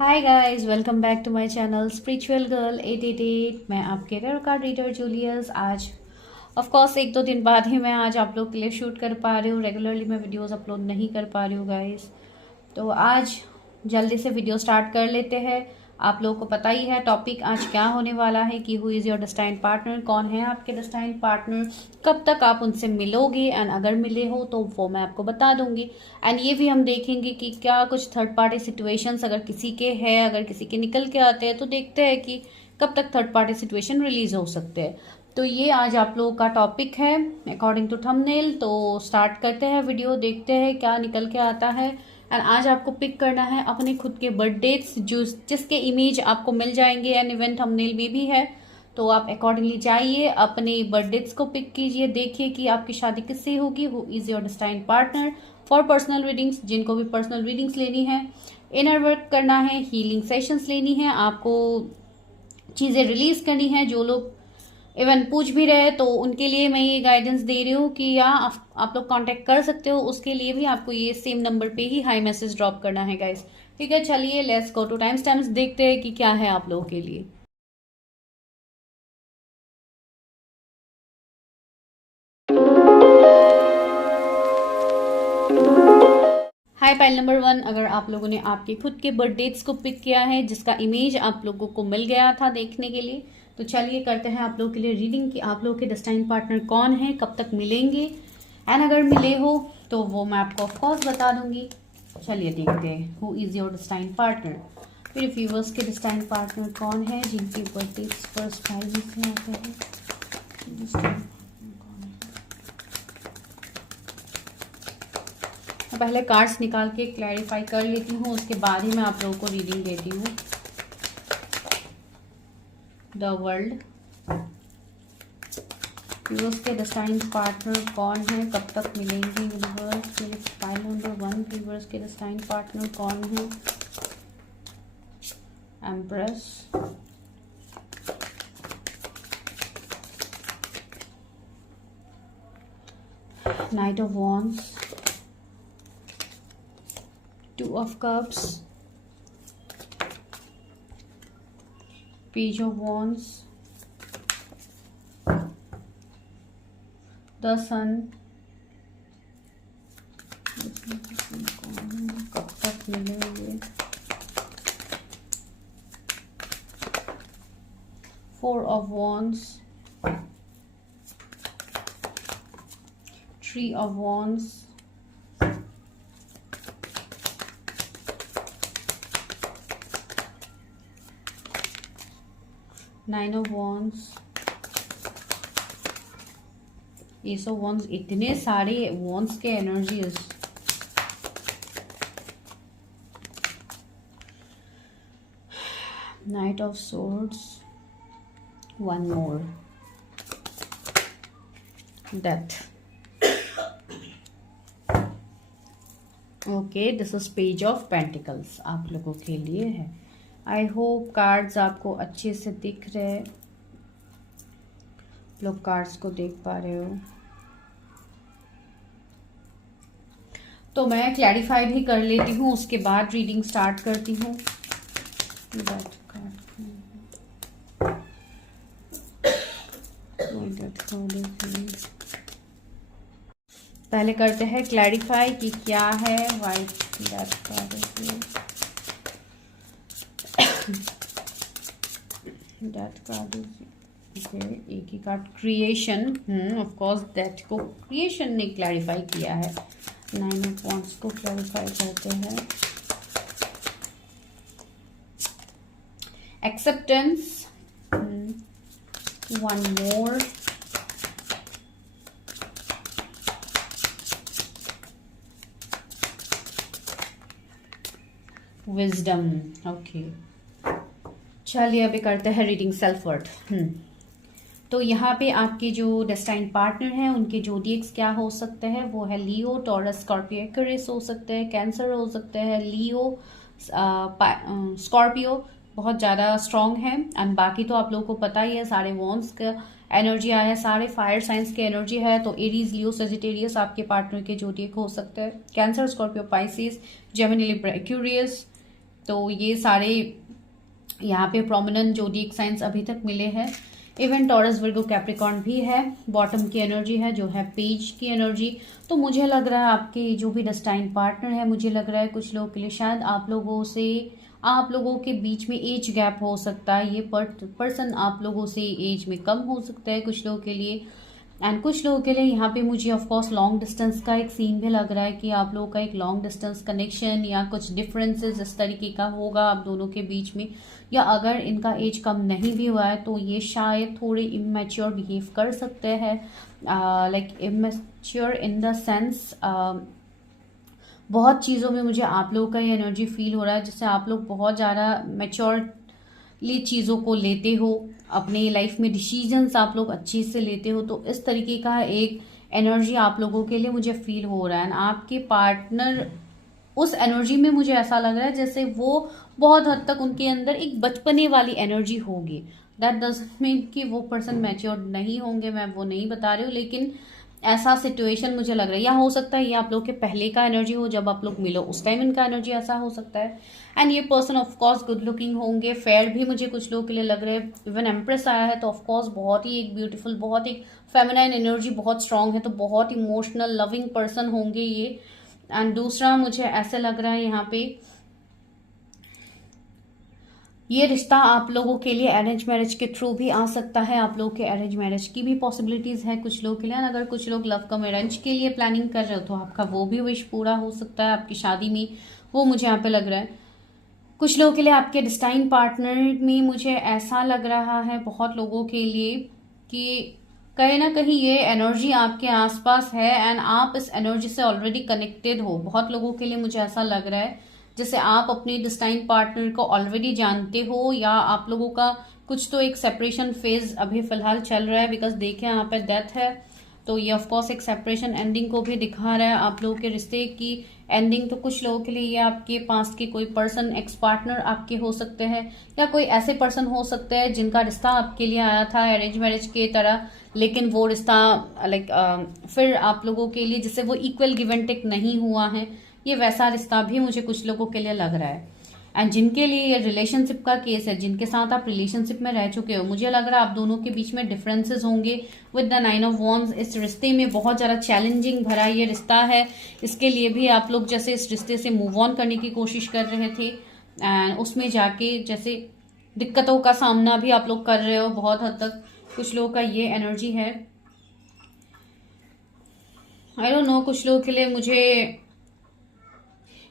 Hi guys, welcome back to my channel spiritual girl 888। मैं आपके tarot card reader Julius. आज of course एक दो दिन बाद ही मैं आज आप लोग के लिए शूट कर पा रही हूँ। रेगुलरली मैं वीडियोस अपलोड नहीं कर पा रही हूँ गाइस। तो आज जल्दी से वीडियो स्टार्ट कर लेते हैं। आप लोगों को पता ही है टॉपिक आज क्या होने वाला है कि who is your destined partner, कौन है आपके डेस्टाइन पार्टनर, कब तक आप उनसे मिलोगे एंड अगर मिले हो तो वो मैं आपको बता दूंगी। एंड ये भी हम देखेंगे कि क्या कुछ थर्ड पार्टी सिचुएशंस अगर किसी के हैं, अगर किसी के निकल के आते हैं तो देखते हैं कि कब तक थर्ड पार्टी सिचुएशन रिलीज हो सकते हैं। तो ये आज आप लोगों का टॉपिक है अकॉर्डिंग टू थंबनेल। तो स्टार्ट करते हैं वीडियो, देखते हैं क्या निकल के आता है। एंड आज आपको पिक करना है अपने खुद के बर्थ डेट्स जो जिसके इमेज आपको मिल जाएंगे एंड इवेंट थंबनेल में भी है। तो आप अकॉर्डिंगली जाइए, अपने बर्थ डेट्स को पिक कीजिए, देखिए कि आपकी शादी किससे होगी, who is your destined partner. For personal readings, जिनको भी पर्सनल रीडिंग्स लेनी है, इनर वर्क करना है, हीलिंग सेशंस लेनी है, आपको चीज़ें रिलीज करनी है, जो लोग इवन पूछ भी रहे तो उनके लिए मैं ये गाइडेंस दे रही हूँ कि या आप लोग कांटेक्ट कर सकते हो। उसके लिए भी आपको ये सेम नंबर पे ही हाई मैसेज ड्रॉप करना है गाइस। ठीक है, चलिए let's go to time stamps, देखते हैं कि क्या है आप लोगों के लिए। हाय पाइल नंबर 1, अगर आप लोगों ने आपके खुद के बर्थ डेट्स को पिक किया है जिसका इमेज आप लोगों को मिल गया था देखने के लिए, तो चलिए करते हैं आप लोगों के लिए रीडिंग कि आप लोगों के डेस्टाइन पार्टनर कौन है, कब तक मिलेंगे एंड अगर मिले हो तो वो मैं आपको ऑफकोर्स बता दूंगी। चलिए देखते हैं who is your destined partner. फिर व्यूवर्स के डेस्टाइन पार्टनर कौन है जिनके बर्थ डेट्स फर्स्ट 5 वीक में आते हैं। मैं पहले कार्ड्स निकाल के क्लैरिफाई कर लेती हूँ, उसके बाद ही मैं आप लोगों को रीडिंग देती हूँ। द वर्ल्ड, व्यूअर्स के डेस्टाइन पार्टनर कौन है, कब तक मिलेंगे यूनिवर्स। फिर पाइल नंबर 1, व्यूअर्स के डेस्टाइन पार्टनर कौन है। Empress, night of wands, 2 of cups, page of wands, the sun, कब तक मिलेंगे। 4 of wands, 3 of wands, 9 of wands, Ace of wands। इतने सारे wands के energies. Knight of swords, 1 more, Death। Okay, this is page of pentacles आप लोगों के लिए है। आई होप कार्ड्स आपको अच्छे से दिख रहे, लोग कार्ड्स को देख पा रहे हो। तो मैं क्लैरिफाई भी कर लेती हूँ, उसके बाद रीडिंग स्टार्ट करती हूँ। पहले करते हैं क्लैरिफाई कि क्या है white death card. Death card एक ही card creation. Of course death को क्रिएशन ने क्लैरिफाई किया है। 9 ऑफ वॉन्ड्स को क्लैरिफाई करते हैं। एक्सेप्टेंस, 1 मोर, विजडम। ओके, चलिए अभी करते हैं रीडिंग सेल्फ वर्थ। तो यहाँ पे आपके जो डेस्टाइन पार्टनर हैं उनके जोडिएक्स क्या हो सकते हैं, वो है लियो, टॉरस, स्कॉर्पियो, एक्वेरियस हो सकते हैं, कैंसर हो सकते हैं, लियो, स्कॉर्पियो बहुत ज़्यादा स्ट्रॉन्ग है। एंड बाकी तो आप लोगों को पता ही है सारे वॉन्स का एनर्जी आया है, सारे फायर साइंस की एनर्जी है। तो एरीज, लियो, सेजिटेरियस आपके पार्टनर के जोडिएक हो सकते हैं। Cancer, Scorpio, Pisces, Gemini, Libra, Aquarius, तो ये सारे यहाँ पे प्रोमिनेंट जोडिएक साइंस अभी तक मिले हैं। इवन टॉरस, वर्गो, कैप्रिकॉर्न भी है। बॉटम की एनर्जी है जो है पेज की एनर्जी। तो मुझे लग रहा है आपके जो भी डेस्टाइन पार्टनर है, मुझे लग रहा है कुछ लोगों के लिए शायद आप लोगों के बीच में एज गैप हो सकता है। ये पर्सन आप लोगों से एज में कम हो सकता है कुछ लोगों के लिए। एंड कुछ लोगों के लिए यहाँ पे मुझे ऑफकोर्स लॉन्ग डिस्टेंस का एक सीन भी लग रहा है कि आप लोगों का एक लॉन्ग डिस्टेंस कनेक्शन या कुछ डिफरेंसेस इस तरीके का होगा आप दोनों के बीच में। या अगर इनका एज कम नहीं भी हुआ है तो ये शायद थोड़े इमेच्योर बिहेव कर सकते हैं, like immature in the sense बहुत चीज़ों में मुझे आप लोगों का ये एनर्जी फील हो रहा है, जिससे आप लोग बहुत ज़्यादा मैच्योरली चीज़ों को लेते हो, अपने लाइफ में डिसीजंस आप लोग अच्छे से लेते हो। तो इस तरीके का एक एनर्जी आप लोगों के लिए मुझे फील हो रहा है। आपके पार्टनर उस एनर्जी में मुझे ऐसा लग रहा है जैसे वो बहुत हद तक उनके अंदर एक बचपने वाली एनर्जी होगी। दैट डजंट मीन कि वो पर्सन मैच्योर नहीं होंगे, मैं वो नहीं बता रही हूँ, लेकिन ऐसा सिचुएशन मुझे लग रहा है। या हो सकता है ये आप लोग के पहले का एनर्जी हो, जब आप लोग मिलो उस टाइम इनका एनर्जी ऐसा हो सकता है। एंड ये पर्सन ऑफकोर्स गुड लुकिंग होंगे, फेयर भी मुझे कुछ लोगों के लिए लग रहे हैं। इवन एम्प्रेस आया है तो ऑफकोर्स बहुत ही एक ब्यूटीफुल, बहुत एक फेमिनाइन एनर्जी बहुत स्ट्रांग है, तो बहुत इमोशनल लविंग पर्सन होंगे ये। एंड दूसरा मुझे ऐसे लग रहा है यहाँ पे ये रिश्ता आप लोगों के लिए अरेंज मैरिज के थ्रू भी आ सकता है। आप लोगों के अरेंज मैरिज की भी पॉसिबिलिटीज है कुछ लोगों के लिए। अगर कुछ लोग लव कम अरेंज के लिए प्लानिंग कर रहे हो तो आपका वो भी विश पूरा हो सकता है आपकी शादी में, वो मुझे यहाँ पे लग रहा है। कुछ लोगों के लिए आपके डिस्टाइन पार्टनर में मुझे ऐसा लग रहा है बहुत लोगों के लिए कि कहीं ना कहीं ये एनर्जी आपके आसपास है एंड आप इस एनर्जी से ऑलरेडी कनेक्टेड हो। बहुत लोगों के लिए मुझे ऐसा लग रहा है जैसे आप अपने डिस्टाइन पार्टनर को ऑलरेडी जानते हो, या आप लोगों का कुछ तो एक सेपरेशन फेज अभी फिलहाल चल रहा है। बिकॉज देखें यहाँ पे डेथ है तो ये ऑफकोर्स एक सेपरेशन एंडिंग को भी दिखा रहा है। आप लोगों के रिश्ते की एंडिंग, तो कुछ लोगों के लिए ये आपके पास के कोई पर्सन, एक्स पार्टनर आपके हो सकते हैं, या कोई ऐसे पर्सन हो सकते हैं जिनका रिश्ता आपके लिए आया था अरेंज मैरिज की तरह, लेकिन वो रिश्ता लाइक फिर आप लोगों के लिए जिससे वो इक्वल गिव एंड टेक नहीं हुआ है, ये वैसा रिश्ता भी मुझे कुछ लोगों के लिए लग रहा है। एंड जिनके लिए ये रिलेशनशिप का केस है, जिनके साथ आप रिलेशनशिप में रह चुके हो, मुझे लग रहा है आप दोनों के बीच में डिफरेंसेस होंगे विद द 9 ऑफ वॉन्ड्स। इस रिश्ते में बहुत ज़्यादा चैलेंजिंग भरा ये रिश्ता है, इसके लिए भी आप लोग जैसे इस रिश्ते से मूव ऑन करने की कोशिश कर रहे थे एंड उसमें जाके जैसे दिक्कतों का सामना भी आप लोग कर रहे हो बहुत हद तक। कुछ लोगों का ये एनर्जी है। आई डोंट नो, कुछ लोगों के लिए मुझे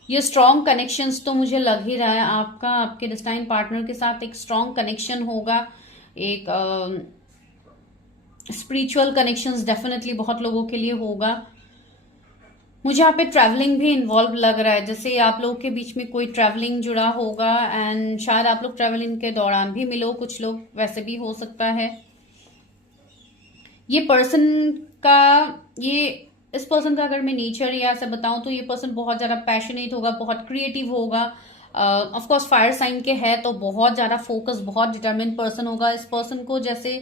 ये स्ट्रॉन्ग कनेक्शंस तो मुझे लग ही रहा है आपका आपके डिस्टाइन पार्टनर के साथ एक स्ट्रॉन्ग कनेक्शन होगा। एक स्पिरिचुअल कनेक्शंस डेफिनेटली बहुत लोगों के लिए होगा। मुझे यहाँ पे ट्रैवलिंग भी इन्वॉल्व लग रहा है, जैसे आप लोगों के बीच में कोई ट्रैवलिंग जुड़ा होगा एंड शायद आप लोग ट्रैवलिंग के दौरान भी मिलो, कुछ लोग वैसे भी हो सकता है। ये पर्सन का इस पर्सन का अगर मैं नेचर या ऐसा बताऊं तो ये पर्सन बहुत ज्यादा पैशनेट होगा, बहुत क्रिएटिव होगा। ऑफ कोर्स फायर साइन के है तो बहुत ज्यादा फोकस, बहुत डिटरमिन्ड पर्सन होगा। इस पर्सन को जैसे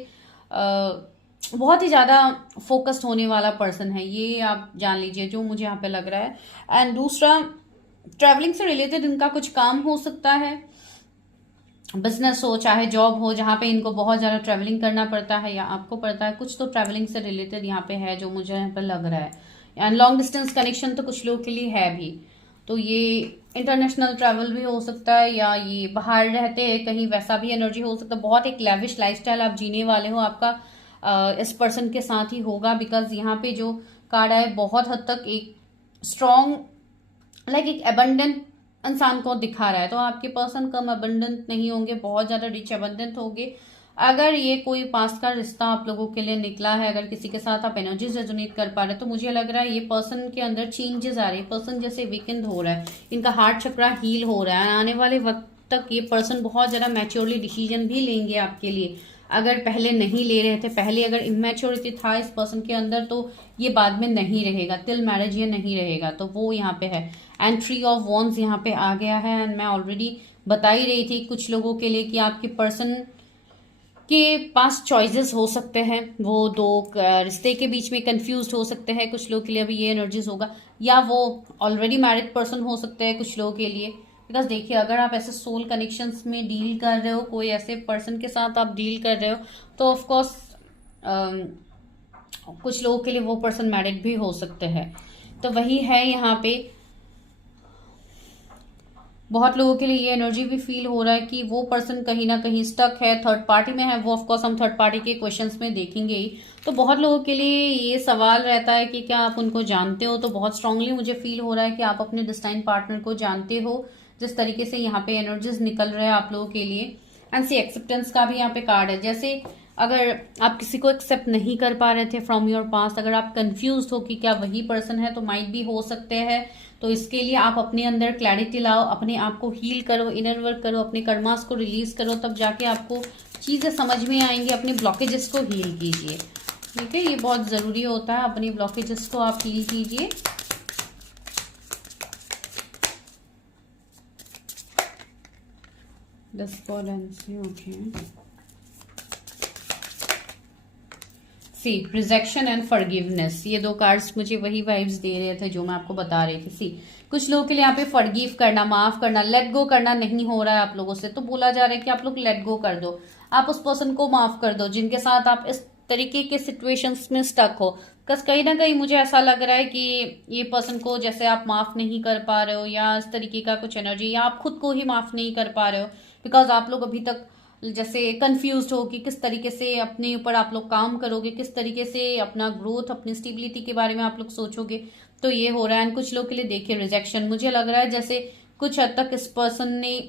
बहुत ही ज्यादा फोकस्ड होने वाला पर्सन है, ये आप जान लीजिए जो मुझे यहाँ पे लग रहा है। एंड दूसरा, ट्रैवलिंग से रिलेटेड इनका कुछ काम हो सकता है, बिजनेस हो चाहे जॉब हो, जहाँ पे इनको बहुत ज्यादा ट्रैवलिंग करना पड़ता है या आपको पड़ता है, कुछ तो ट्रैवलिंग से रिलेटेड यहाँ पे है जो मुझे यहाँ पे लग रहा है। एंड लॉन्ग डिस्टेंस कनेक्शन तो कुछ लोगों के लिए है भी, तो ये इंटरनेशनल ट्रैवल भी हो सकता है या ये बाहर रहते हैं कहीं, वैसा भी एनर्जी हो सकता है। बहुत एक लेविश लाइफस्टाइल आप जीने वाले हो, आपका इस पर्सन के साथ ही होगा। बिकॉज यहाँ पे जो कार्ड है बहुत हद तक एक स्ट्रॉन्ग लाइक एक एबंडेंट इंसान को दिखा रहा है, तो आपके पर्सन कम अबंडेंट नहीं होंगे, बहुत ज्यादा रिच अबंडेंट होंगे। अगर ये कोई पास का रिश्ता आप लोगों के लिए निकला है, अगर किसी के साथ आप एनर्जीज रेजोनेट कर पा रहे हैं, तो मुझे लग रहा है ये पर्सन के अंदर चेंजेस आ रहे हैं। पर्सन जैसे वीकेंड हो रहा है, इनका हार्ट चक्रा हील हो रहा है। आने वाले वक्त तक ये पर्सन बहुत ज्यादा मैच्योरली डिसीजन भी लेंगे आपके लिए। अगर पहले नहीं ले रहे थे, पहले अगर इमेच्योरिटी था इस पर्सन के अंदर, तो ये बाद में नहीं रहेगा, टिल मैरिज ये नहीं रहेगा, तो वो यहाँ पे है। एंड 3 ऑफ वॉन्ड्स यहाँ पे आ गया है। एंड मैं ऑलरेडी बता ही रही थी कुछ लोगों के लिए कि आपके पर्सन के पास चॉइसेस हो सकते हैं, वो दो रिश्ते के बीच में कंफ्यूज हो सकते हैं। कुछ लोगों के लिए अभी ये एनर्जीज होगा, या वो ऑलरेडी मैरिड पर्सन हो सकते हैं कुछ लोगों के लिए। बिकॉज देखिए, अगर आप ऐसे सोल कनेक्शंस में डील कर रहे हो, कोई ऐसे पर्सन के साथ आप डील कर रहे हो, तो ऑफकोर्स कुछ लोगों के लिए वो पर्सन मैरिड भी हो सकते हैं। तो वही है यहाँ पे, बहुत लोगों के लिए ये एनर्जी भी फील हो रहा है कि वो पर्सन कहीं ना कहीं स्टक है, थर्ड पार्टी में है। वो ऑफकोर्स हम थर्ड पार्टी के क्वेश्चंस में देखेंगे ही। तो बहुत लोगों के लिए ये सवाल रहता है कि क्या आप उनको जानते हो। तो बहुत स्ट्रांगली मुझे फील हो रहा है कि आप अपने डिस्टाइन पार्टनर को जानते हो, जिस तरीके से यहाँ पे एनर्जीज निकल रहे हैं आप लोगों के लिए। एंड सी एक्सेप्टेंस का भी यहाँ पे कार्ड है। जैसे अगर आप किसी को एक्सेप्ट नहीं कर पा रहे थे फ्रॉम योर पास्ट, अगर आप कंफ्यूज हो कि क्या वही पर्सन है, तो माइट भी हो सकते हैं। तो इसके लिए आप अपने अंदर क्लैरिटी लाओ, अपने आप को हील करो, इनर वर्क करो, अपने कर्मास को रिलीज करो, तब जाके आपको चीजें समझ में आएंगी। अपने ब्लॉकेजेस को हील कीजिए, ठीक है, ये बहुत जरूरी होता है। अपने ब्लॉकेजेस को आप हील कीजिए। Discordancy, okay. See rejection and forgiveness, ये दो कार्ड्स मुझे वही वाइब्स दे रहे थे जो मैं आपको बता रही थी। सी कुछ लोगों के लिए यहाँ पे फॉरगिव करना, माफ करना, लेट गो करना नहीं हो रहा है आप लोगों से। तो बोला जा रहा है कि आप लोग लेट गो कर दो, आप उस पर्सन को माफ कर दो जिनके साथ आप इस तरीके के सिचुएशंस में स्टक हो। बस कहीं ना कहीं मुझे ऐसा लग रहा है कि ये पर्सन को जैसे आप माफ नहीं कर पा रहे हो, या इस तरीके का कुछ एनर्जी, या आप खुद को ही माफ नहीं कर पा रहे हो, बिकॉज आप लोग अभी तक जैसे कंफ्यूज हो कि किस तरीके से अपने ऊपर आप लोग काम करोगे, किस तरीके से अपना ग्रोथ, अपनी स्टेबिलिटी के बारे में आप लोग सोचोगे। तो ये हो रहा है। एंड कुछ लोग के लिए देखिए रिजेक्शन, मुझे लग रहा है जैसे कुछ हद तक इस पर्सन ने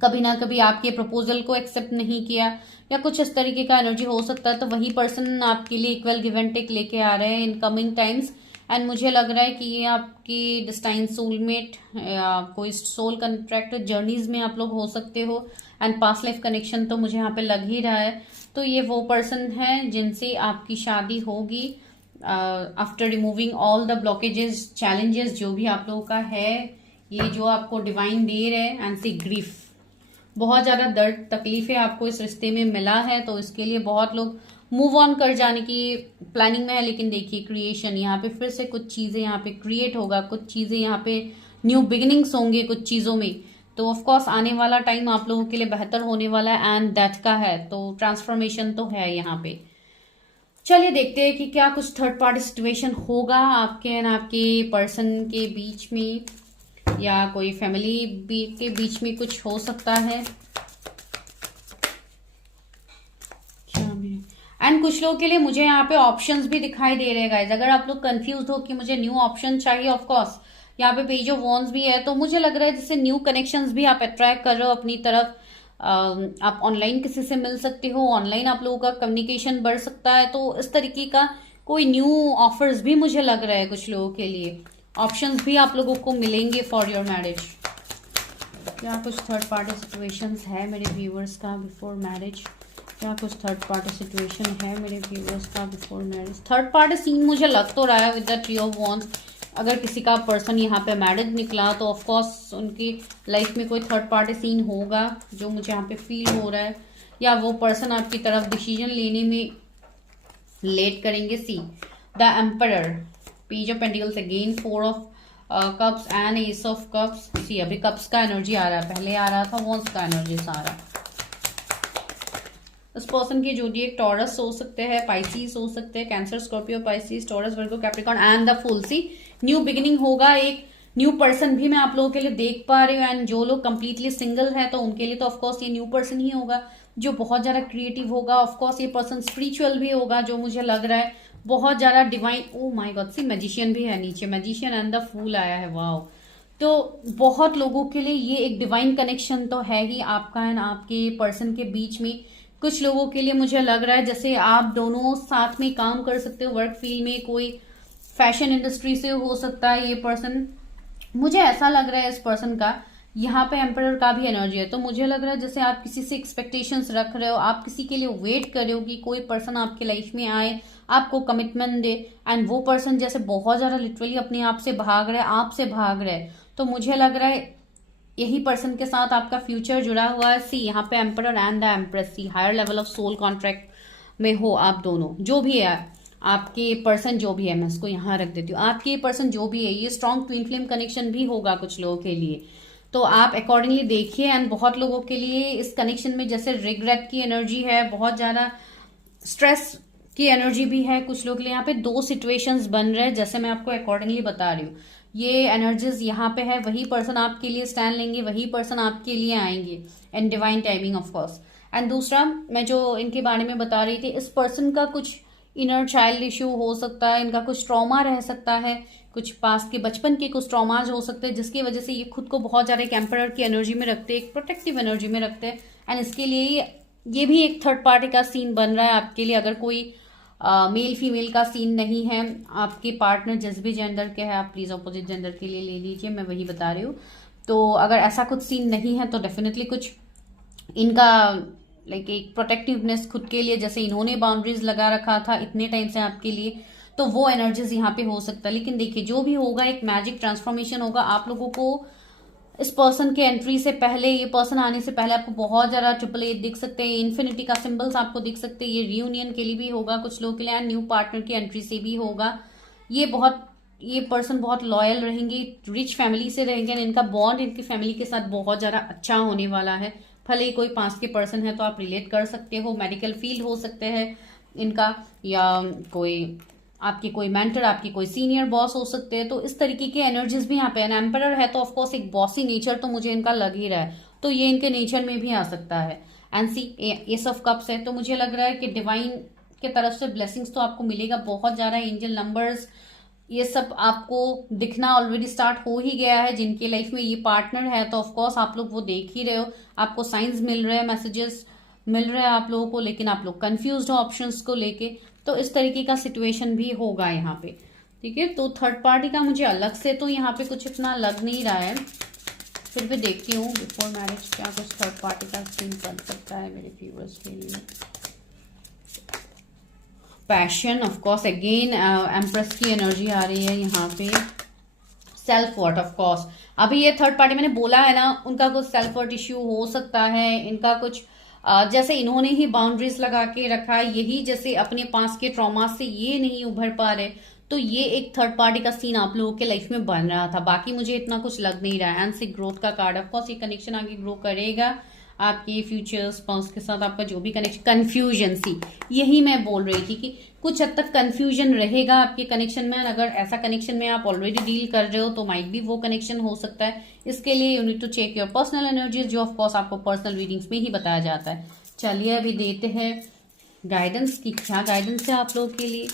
कभी ना कभी आपके प्रपोजल को एक्सेप्ट नहीं किया, या कुछ इस तरीके का एनर्जी हो सकता है। तो वही पर्सन आपके लिए इक्वल गिव एंड टेक लेके आ रहे हैं इन कमिंग टाइम्स। एंड मुझे लग रहा है कि ये आपकी डिस्टाइन सोलमेट या कोई सोल कॉन्ट्रैक्ट जर्नीज में आप लोग हो सकते हो। एंड पास्ट लाइफ कनेक्शन तो मुझे यहाँ पे लग ही रहा है। तो ये वो पर्सन है जिनसे आपकी शादी होगी after removing all the blockages, challenges जो भी आप लोगों का है, ये जो आपको डिवाइन दे रहे हैं। एंड सी ग्रीफ, बहुत ज्यादा दर्द तकलीफें आपको इस रिश्ते में मिला है, तो इसके लिए बहुत लोग मूव ऑन कर जाने की प्लानिंग में है। लेकिन देखिए क्रिएशन, यहाँ पे फिर से कुछ चीजें यहाँ पे क्रिएट होगा, कुछ चीजें यहाँ पे न्यू बिगिनिंग्स होंगे कुछ चीजों में। तो ऑफ कोर्स आने वाला टाइम आप लोगों के लिए बेहतर होने वाला है। एंड डेथ का है, तो ट्रांसफॉर्मेशन तो है यहाँ पे। चलिए देखते हैं कि क्या कुछ थर्ड पार्टी सिचुएशन होगा आपके एंड आपके पर्सन के बीच में, या कोई फैमिली के बीच में कुछ हो सकता है। एंड कुछ लोगों के लिए मुझे यहाँ पे ऑप्शंस भी दिखाई दे रहे हैं गाइस। अगर आप लोग कंफ्यूज हो कि मुझे न्यू ऑप्शन चाहिए, ऑफ कोर्स यहाँ पे पेज ऑफ वॉन्ड्स भी है। तो मुझे लग रहा है जैसे न्यू कनेक्शंस भी आप अट्रैक्ट कर रहे हो अपनी तरफ। आप ऑनलाइन किसी से मिल सकते हो, ऑनलाइन आप लोगों का कम्युनिकेशन बढ़ सकता है। तो इस तरीके का कोई न्यू ऑफर्स भी मुझे लग रहा है कुछ लोगों के लिए, ऑप्शंस भी आप लोगों को मिलेंगे फॉर योर मैरिज। क्या कुछ थर्ड पार्टी सिचुएशंस है मेरे व्यूअर्स का बिफोर मैरिज? क्या कुछ थर्ड पार्टी सिचुएशन है मेरे व्यूअर्स का before marriage? Third party scene मुझे लग तो रहा है with the tree of wands. अगर किसी का पर्सन यहाँ पे मैरिड निकला तो ऑफ कोर्स उनकी लाइफ में कोई थर्ड पार्टी सीन होगा, जो मुझे यहाँ पे फील हो रहा है। या वो पर्सन आपकी तरफ डिसीजन लेने में लेट करेंगे। See the emperor, page of pentacles again, 4 of cups and ace of cups. See अभी कप्स का एनर्जी आ रहा है, पहले आ रहा था वॉन्ड्स का एनर्जी सारा। उस पर्सन के जोडिएक टॉरस हो सकते हैं, पाइसिस हो सकते हैं, Cancer, Scorpio, Pisces, Taurus, Virgo, Capricorn and the fool. See new beginning होगा, एक न्यू पर्सन भी मैं आप लोगों के लिए देख पा रही हूँ। एंड जो लोग कंप्लीटली सिंगल है तो उनके लिए तो ऑफकोर्स ये न्यू पर्सन ही होगा जो बहुत ज्यादा क्रिएटिव होगा। ऑफकोर्स ये पर्सन स्पिरिचुअल भी होगा, जो मुझे लग रहा है बहुत ज्यादा divine. Oh my god, see magician भी है नीचे, मैजिशियन एंड द फूल आया है, वाओ। तो बहुत लोगों के लिए ये एक डिवाइन कनेक्शन तो है ही आपका एंड आपके पर्सन के बीच में। कुछ लोगों के लिए मुझे लग रहा है जैसे आप दोनों साथ में काम कर सकते हो वर्क फील्ड में, कोई फैशन इंडस्ट्री से हो सकता है ये पर्सन। मुझे ऐसा लग रहा है इस पर्सन का यहाँ पे एम्परर का भी एनर्जी है। तो मुझे लग रहा है जैसे आप किसी से एक्सपेक्टेशंस रख रहे हो, आप किसी के लिए वेट कर रहे हो कि कोई पर्सन आपके लाइफ में आए, आपको कमिटमेंट दे। एंड वो पर्सन जैसे बहुत ज्यादा लिटरली अपने आप से भाग रहा है, आपसे भाग रहा है। तो मुझे लग रहा है यही पर्सन के साथ आपका फ्यूचर जुड़ा हुआ है। सी यहाँ पे emperor and the empress. See higher level of soul contract में हो आप दोनों, जो भी है आपके पर्सन, जो भी है, मैं इसको यहाँ रख देती हूँ, आपके पर्सन जो भी है, ये स्ट्रॉन्ग ट्विन फ्लेम कनेक्शन भी होगा कुछ लोगों के लिए। तो आप अकॉर्डिंगली देखिए। एंड बहुत लोगों के लिए इस कनेक्शन में जैसे रिग्रेट की एनर्जी है, बहुत ज्यादा स्ट्रेस की एनर्जी भी है कुछ लोग के लिए। यहाँ पे दो सिचुएशंस बन रहे हैं, जैसे मैं आपको अकॉर्डिंगली बता रही हूँ। ये एनर्जीज यहाँ पे है, वही पर्सन आपके लिए स्टैंड लेंगे, वही पर्सन आपके लिए आएंगे in divine timing of course. And दूसरा मैं जो इनके बारे में बता रही थी, इस पर्सन का कुछ इनर चाइल्ड इश्यू हो सकता है, इनका कुछ ट्रॉमा रह सकता है, कुछ पास्ट के बचपन के कुछ ट्रॉमाज हो सकते हैं, जिसकी वजह से ये खुद को बहुत ज्यादा एक एम्परर की एनर्जी में रखते हैं, एक प्रोटेक्टिव एनर्जी में रखते हैं। एंड इसके लिए ये भी एक थर्ड पार्टी का सीन बन रहा है आपके लिए। अगर कोई मेल फीमेल का सीन नहीं है, आपके पार्टनर जिस भी जेंडर के है, आप प्लीज अपोजिट जेंडर के लिए ले लीजिए, मैं वही बता रही हूँ। तो अगर ऐसा कुछ सीन नहीं है तो डेफिनेटली कुछ इनका लाइक एक प्रोटेक्टिवनेस खुद के लिए, जैसे इन्होंने बाउंड्रीज लगा रखा था इतने टाइम से आपके लिए, तो वो एनर्जीज यहाँ पे हो सकता है। लेकिन देखिए जो भी होगा एक मैजिक ट्रांसफॉर्मेशन होगा। आप लोगों को इस पर्सन के एंट्री से पहले, ये पर्सन आने से पहले आपको बहुत ज्यादा 888 दिख सकते हैं, इन्फिनिटी का सिंबल्स आपको दिख सकते हैं। ये रियूनियन के लिए भी होगा कुछ लोगों के लिए, एंड न्यू पार्टनर की एंट्री से भी होगा। ये पर्सन बहुत लॉयल रहेंगे, रिच फैमिली से रहेंगे, इनका बॉन्ड इनकी फैमिली के साथ बहुत ज्यादा अच्छा होने वाला है। भले ही कोई पास के पर्सन है तो आप रिलेट कर सकते हो, मेडिकल फील्ड हो सकते हैं इनका, या कोई आपकी कोई मेंटर, आपकी कोई सीनियर बॉस हो सकते हैं। तो इस तरीके की एनर्जीज भी यहाँ पे, एन एम्परर है तो ऑफकोर्स एक बॉसी नेचर तो मुझे इनका लग ही रहा है, तो ये इनके नेचर में भी आ सकता है। And see ace of cups है, तो मुझे लग रहा है कि डिवाइन के तरफ से ब्लेसिंग्स तो आपको मिलेगा बहुत ज्यादा। एंजल नंबर्स ये सब आपको दिखना ऑलरेडी स्टार्ट हो ही गया है। जिनके लाइफ में ये पार्टनर है तो ऑफकोर्स आप लोग वो देख ही रहे हो, आपको साइंस मिल रहे हैं, मैसेजेस मिल रहे हैं आप लोगों को, लेकिन आप लोग कंफ्यूज हो ऑप्शंस को लेके। तो इस तरीके का सिचुएशन भी होगा यहाँ पे, ठीक है। तो थर्ड पार्टी का मुझे अलग से तो यहाँ पे कुछ इतना लग नहीं रहा है, फिर भी देखती हूँ बिफोर मैरिज क्या कुछ थर्ड पार्टी का सीन बन सकता है मेरे व्यूअर्स के लिए। Passion of course again empress की एनर्जी आ रही है यहाँ पे। सेल्फ वर्थ ऑफ कोर्स, अभी ये थर्ड पार्टी मैंने बोला है ना, उनका कुछ सेल्फ वर्थ इश्यू हो सकता है। इनका कुछ जैसे इन्होंने ही बाउंड्रीज लगा के रखा है, यही जैसे अपने पास के ट्रॉमा से ये नहीं उभर पा रहे, तो ये एक थर्ड पार्टी का सीन आप लोगों के लाइफ में बन रहा था। बाकी मुझे इतना कुछ लग नहीं रहा है। एंड सी ग्रोथ का कार्ड, ऑफ कोर्स ये कनेक्शन आगे ग्रो करेगा आपके फ्यूचर स्पाउस के साथ। आपका जो भी कनेक्शन, कंफ्यूजन सी, यही मैं बोल रही थी कि कुछ हद तक कंफ्यूजन रहेगा आपके कनेक्शन में। अगर ऐसा कनेक्शन में आप ऑलरेडी डील कर रहे हो तो माइट भी वो कनेक्शन हो सकता है। इसके लिए you need to check your personal energies, जो ऑफ कोर्स आपको पर्सनल रीडिंग्स में ही बताया जाता है। चलिए अभी देते हैं गाइडेंस की, क्या गाइडेंस है आप लोग के लिए,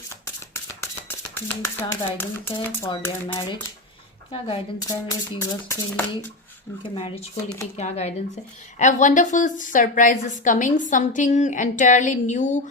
क्या गाइडेंस है फॉर देयर मैरिज, क्या गाइडेंस है मेरे व्यूअर्स के लिए उनके मैरिज को लेके, क्या गाइडेंस है। A wonderful surprise is coming, something entirely new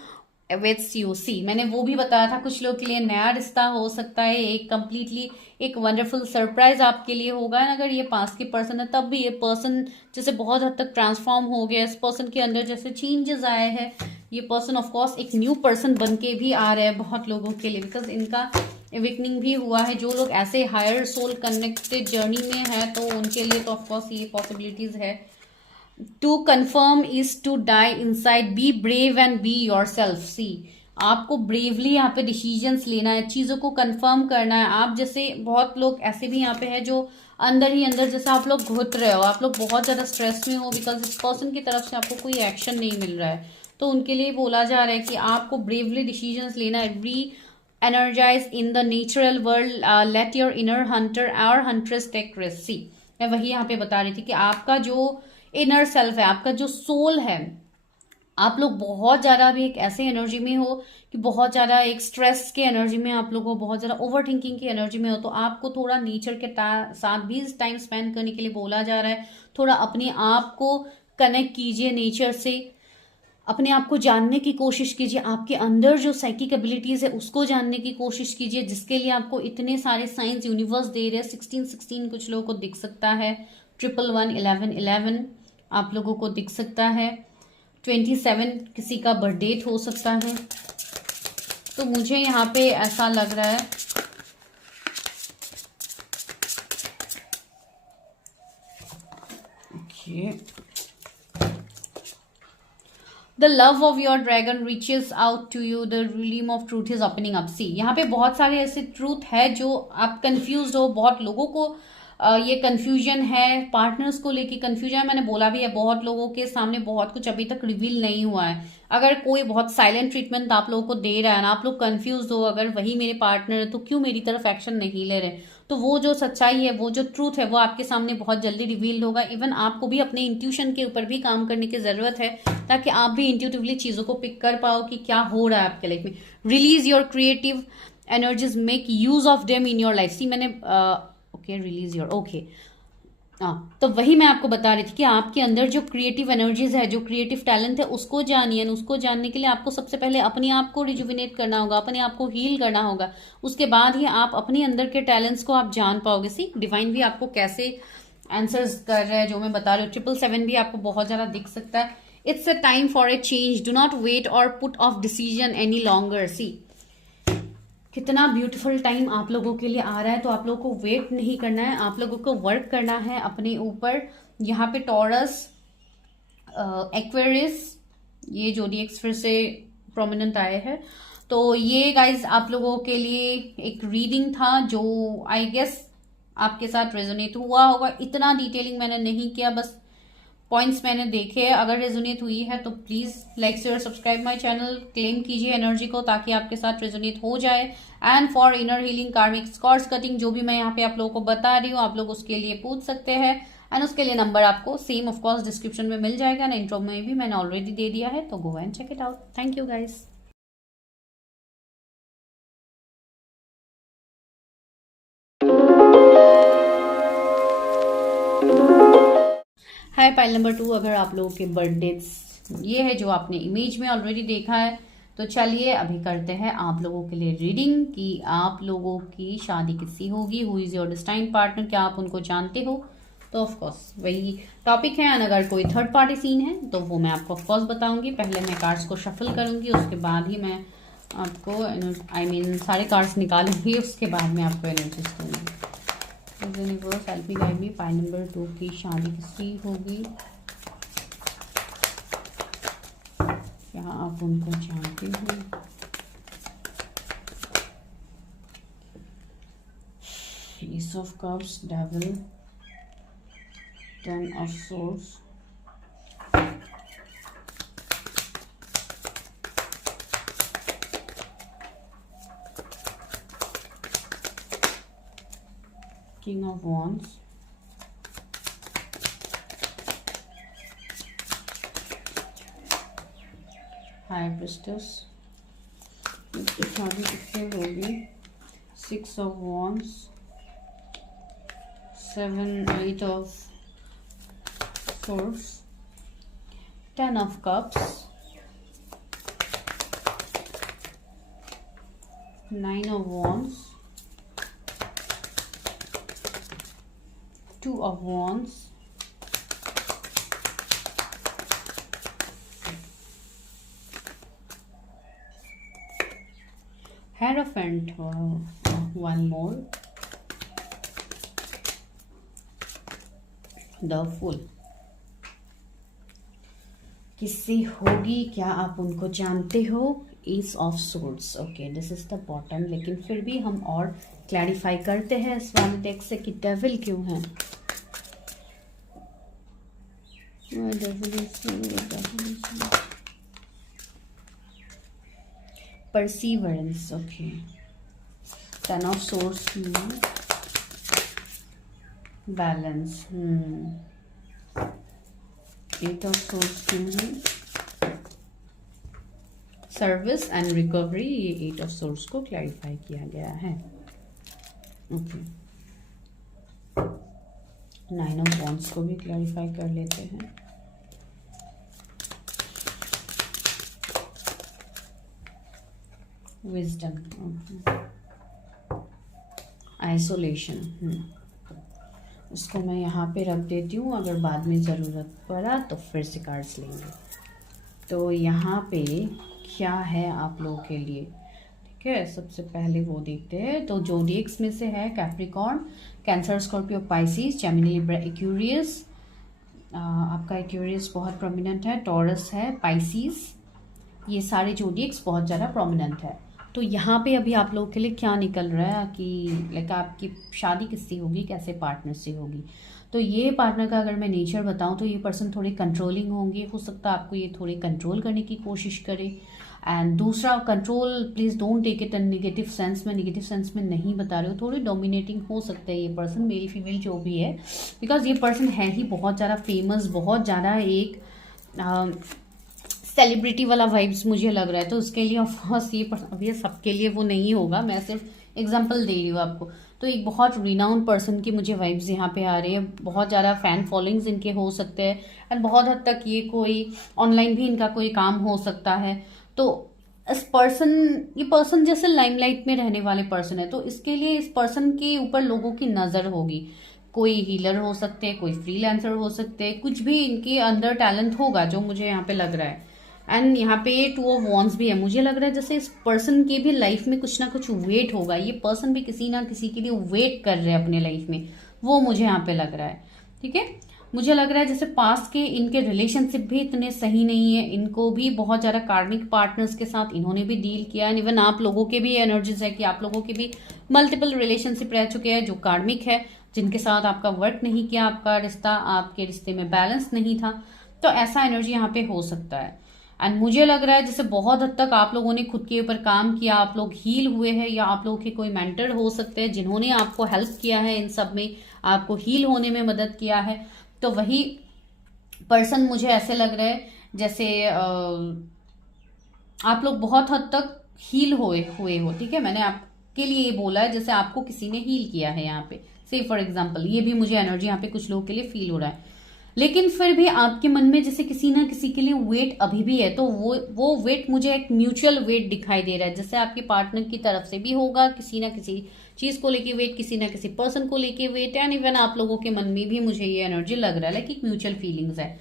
awaits you. See मैंने वो भी बताया था, कुछ लोग के लिए नया रिश्ता हो सकता है, एक कंप्लीटली एक वंडरफुल सरप्राइज आपके लिए होगा। अगर ये पास के पर्सन है तब भी ये पर्सन जैसे बहुत हद तक ट्रांसफॉर्म हो गया, इस पर्सन के अंदर जैसे चेंजेस आए हैं। ये पर्सन ऑफ कोर्स एक न्यू पर्सन बन के भी आ रहा है बहुत लोगों के लिए, बिकॉज इनका अवेकनिंग भी हुआ है। जो लोग ऐसे हायर सोल कनेक्टेड जर्नी में है तो उनके लिए तो ऑफकोर्स ये पॉसिबिलिटीज है। To confirm is to die inside, be brave and be yourself. See आपको ब्रेवली यहाँ पे डिसीजंस लेना है, चीजों को कंफर्म करना है। आप जैसे बहुत लोग ऐसे भी यहाँ पे है जो अंदर ही अंदर जैसे आप लोग घुट रहे हो, आप लोग बहुत ज्यादा स्ट्रेस में हो बिकॉज इस पर्सन की तरफ से आपको कोई एक्शन नहीं मिल रहा है। तो उनके लिए बोला जा रहा है कि आपको ब्रेवली डिसीजंस लेना है। Reenergise in the natural world, let your inner hunter और हंट्रेस टेक रिस्क। सी मैं वही यहाँ पे बता रही थी कि आपका जो इनर सेल्फ है, आपका जो सोल है, आप लोग बहुत ज्यादा भी एक ऐसे एनर्जी में हो कि बहुत ज्यादा एक स्ट्रेस के एनर्जी में आप लोग हो, बहुत ज्यादा ओवर थिंकिंग की एनर्जी में हो। तो आपको थोड़ा नेचर के साथ भी टाइम स्पेंड करने के लिए बोला जा रहा है। थोड़ा अपने आप को कनेक्ट कीजिए नेचर से, अपने आप को जानने की कोशिश कीजिए, आपके अंदर जो साइकिक एबिलिटीज है उसको जानने की कोशिश कीजिए, जिसके लिए आपको इतने सारे साइंस यूनिवर्स दे रहे हैं। 16 कुछ लोगों को दिख सकता है, 111 11 आप लोगों को दिख सकता है, 27 किसी का बर्थडेट हो सकता है। तो मुझे यहाँ पे ऐसा लग रहा है the love of your dragon reaches out to you, the realm of truth is opening up. See यहाँ पे बहुत सारे ऐसे ट्रूथ है जो आप कंफ्यूज हो, बहुत लोगों को ये कंफ्यूजन है, पार्टनर्स को लेके कंफ्यूजन, मैंने बोला भी है बहुत लोगों के सामने बहुत कुछ अभी तक रिवील नहीं हुआ है। अगर कोई बहुत साइलेंट ट्रीटमेंट आप लोगों को दे रहा है ना, आप लोग कंफ्यूज हो अगर वही मेरे पार्टनर है तो क्यों मेरी तरफ एक्शन नहीं ले रहे, तो वो जो सच्चाई है, वो जो ट्रूथ है, वो आपके सामने बहुत जल्दी रिवील होगा। इवन आपको भी अपने इंट्यूशन के ऊपर भी काम करने की जरूरत है, ताकि आप भी इंट्यूटिवली चीजों को पिक कर पाओ कि क्या हो रहा है आपके लाइफ में। Release your creative energies, make use of them in your life. See मैंने ओके, रिलीज योर, ओके, हाँ, तो वही मैं आपको बता रही थी कि आपके अंदर जो क्रिएटिव एनर्जीज है, जो क्रिएटिव टैलेंट है, उसको जानिए। उसको जानने के लिए आपको सबसे पहले अपने आप को रिजुविनेट करना होगा, अपने आप को हील करना होगा। उसके बाद ही आप अपने अंदर के टैलेंट्स को आप जान पाओगे। सी डिवाइन भी आपको कैसे आंसर्स कर रहा है जो मैं बता रही हूँ। 777 भी आपको बहुत ज्यादा दिख सकता है। It's a time for a change, do not wait or put off decision any longer. See कितना ब्यूटीफुल टाइम आप लोगों के लिए आ रहा है, तो आप लोगों को वेट नहीं करना है, आप लोगों को वर्क करना है अपने ऊपर। यहाँ पे टॉरस, एक्वेरियस, ये जोडिएक्स फिर से प्रोमिनेंट आए हैं। तो ये गाइज आप लोगों के लिए एक रीडिंग था जो आई गेस आपके साथ रेजोनेट हुआ होगा। इतना डिटेलिंग मैंने नहीं किया, बस पॉइंट्स मैंने देखे। अगर रेजोनेट हुई है तो please like share subscribe my channel, claim कीजिए एनर्जी को ताकि आपके साथ रेजोनेट हो जाए। एंड फॉर इनर हीलिंग, कार्मिक स्कॉर्स कटिंग, जो भी मैं यहाँ पे आप लोगों को बता रही हूँ, आप लोग उसके लिए पूछ सकते हैं। एंड उसके लिए नंबर आपको सेम ऑफ कोर्स डिस्क्रिप्शन में मिल जाएगा ना, इंट्रो में भी मैंने ऑलरेडी दे दिया है, तो go and check it out. Thank you guys. Hi pile number 2, अगर आप लोगों के बर्थडेज ये है जो आपने इमेज में ऑलरेडी देखा है, तो चलिए अभी करते हैं आप लोगों के लिए रीडिंग कि आप लोगों की शादी किससे होगी, हु इज योर डिस्टाइन्ड पार्टनर, क्या आप उनको जानते हो। तो ऑफकोर्स वही टॉपिक है। एंड अगर कोई थर्ड पार्टी सीन है तो वो मैं आपको ऑफकोर्स बताऊंगी। पहले मैं कार्ड्स को शफल करूंगी, उसके बाद ही मैं आपको सारे कार्ड्स निकालूंगी, उसके बाद मैं आपको एनर्जी दूंगी। Universe help me guide me, pile number 2 की शादी किसकी होगी, क्या आप उनको जानते हो। S of cups, devil, 10 of swords, King of Wands, High Priestess, इसकी शादी किससे होगी, 6 of Wands, 8 of Swords, 10 of Cups, 9 of Wands, 2 of Wands, Hierophant, one more, the Fool। किससे होगी, क्या आप उनको जानते हो, S of swords. Okay, this is the bottom. लेकिन फिर भी हम और क्लैरिफाई करते हैं इस वाले डेक से कि डेविल क्यों है। Perseverance, okay, 10 of swords, balance, 8 of swords क्यों है, सर्विस एंड रिकवरी। ये 8 ऑफ सोर्ड्स को क्लैरिफाई किया गया है। ओके, 9 ऑफ वॉन्ड्स को भी क्लैरिफाई कर लेते हैं। विजडम, आइसोलेशन, उसको मैं यहाँ पे रख देती हूँ, अगर बाद में ज़रूरत पड़ा तो फिर से कार्ड्स लेंगे। तो यहाँ पे क्या है आप लोगों के लिए, ठीक है। सबसे पहले वो देखते हैं। तो जोडिएक्स में से है Capricorn, cancer, Scorpio, Pisces, Gemini, Libra, Aquarius. आपका एक्यूरियस बहुत प्रोमिनेंट है, टॉरस है, पाइसिस, ये सारे जोडिएक्स बहुत ज़्यादा प्रोमिनेंट है। तो यहाँ पे अभी आप लोगों के लिए क्या निकल रहा है कि लाइक आपकी शादी किससे होगी, कैसे पार्टनर से होगी। तो ये पार्टनर का अगर मैं नेचर बताऊँ तो ये पर्सन थोड़े कंट्रोलिंग होंगे, हो सकता है आपको ये थोड़े कंट्रोल करने की कोशिश करे। एंड दूसरा, control please don't take it in negative sense में, नेगेटिव सेंस में नहीं बता रहे हो, थोड़ी डोमिनेटिंग हो सकता है ये पर्सन, मेल फीमेल जो भी है, बिकॉज ये पर्सन है ही बहुत ज़्यादा फेमस, बहुत ज़्यादा एक सेलिब्रिटी वाला वाइब्स मुझे लग रहा है। तो उसके लिए ऑफकोर्स ये अब ये सबके लिए वो नहीं होगा, मैं सिर्फ एग्जांपल दे रही हूँ आपको। तो एक बहुत रिनाउंड पर्सन की मुझे वाइब्स यहाँ पे आ रही है, बहुत ज़्यादा फैन फॉलोइंग्स इनके हो सकते हैं एंड बहुत हद तक ये कोई ऑनलाइन भी इनका कोई काम हो सकता है। तो इस पर्सन, ये पर्सन जैसे लाइमलाइट में रहने वाले पर्सन है, तो इसके लिए इस पर्सन के ऊपर लोगों की नज़र होगी। कोई हीलर हो सकते हैं, कोई फ्रीलांसर हो सकते हैं, कुछ भी इनके अंदर टैलेंट होगा जो मुझे यहाँ पे लग रहा है। एंड यहाँ पे 2 ऑफ वॉन्ड्स भी है, मुझे लग रहा है जैसे इस पर्सन के भी लाइफ में कुछ ना कुछ वेट होगा, ये पर्सन भी किसी ना किसी के लिए वेट कर रहे हैं अपने लाइफ में, वो मुझे यहाँ पे लग रहा है। ठीक है, मुझे लग रहा है जैसे पास्ट के इनके रिलेशनशिप भी इतने सही नहीं है, इनको भी बहुत ज़्यादा कार्मिक पार्टनर्स के साथ इन्होंने भी डील किया है। इवन आप लोगों के भी एनर्जीज है कि आप लोगों के भी मल्टीपल रिलेशनशिप रह चुके हैं जो कार्मिक है, जिनके साथ आपका वर्क नहीं किया, आपका रिश्ता, आपके रिश्ते में बैलेंस नहीं था। तो ऐसा एनर्जी यहाँ पे हो सकता है। एंड मुझे लग रहा है जैसे बहुत हद तक आप लोगों ने खुद के ऊपर काम किया, आप लोग हील हुए हैं, या आप लोगों के कोई मेंटर हो सकते हैं जिन्होंने आपको हेल्प किया है, इन सब में आपको हील होने में मदद किया है। तो वही पर्सन मुझे ऐसे लग रहा है जैसे आप लोग बहुत हद तक हील हुए हो। ठीक है, मैंने आपके लिए ये बोला है जैसे आपको किसी ने हील किया है यहाँ पे, से फॉर एग्जाम्पल, ये भी मुझे एनर्जी यहाँ पे कुछ लोगों के लिए फील हो रहा है। लेकिन फिर भी आपके मन में जैसे किसी ना किसी के लिए वेट अभी भी है, तो वो वेट मुझे एक म्यूचुअल वेट दिखाई दे रहा है, जैसे आपके पार्टनर की तरफ से भी होगा किसी ना किसी चीज को लेके वेट, किसी ना किसी पर्सन को लेके वेट, एंड इवन आप लोगों के मन में भी मुझे ये एनर्जी लग रहा है लाइक एक म्यूचुअल फीलिंग्स है।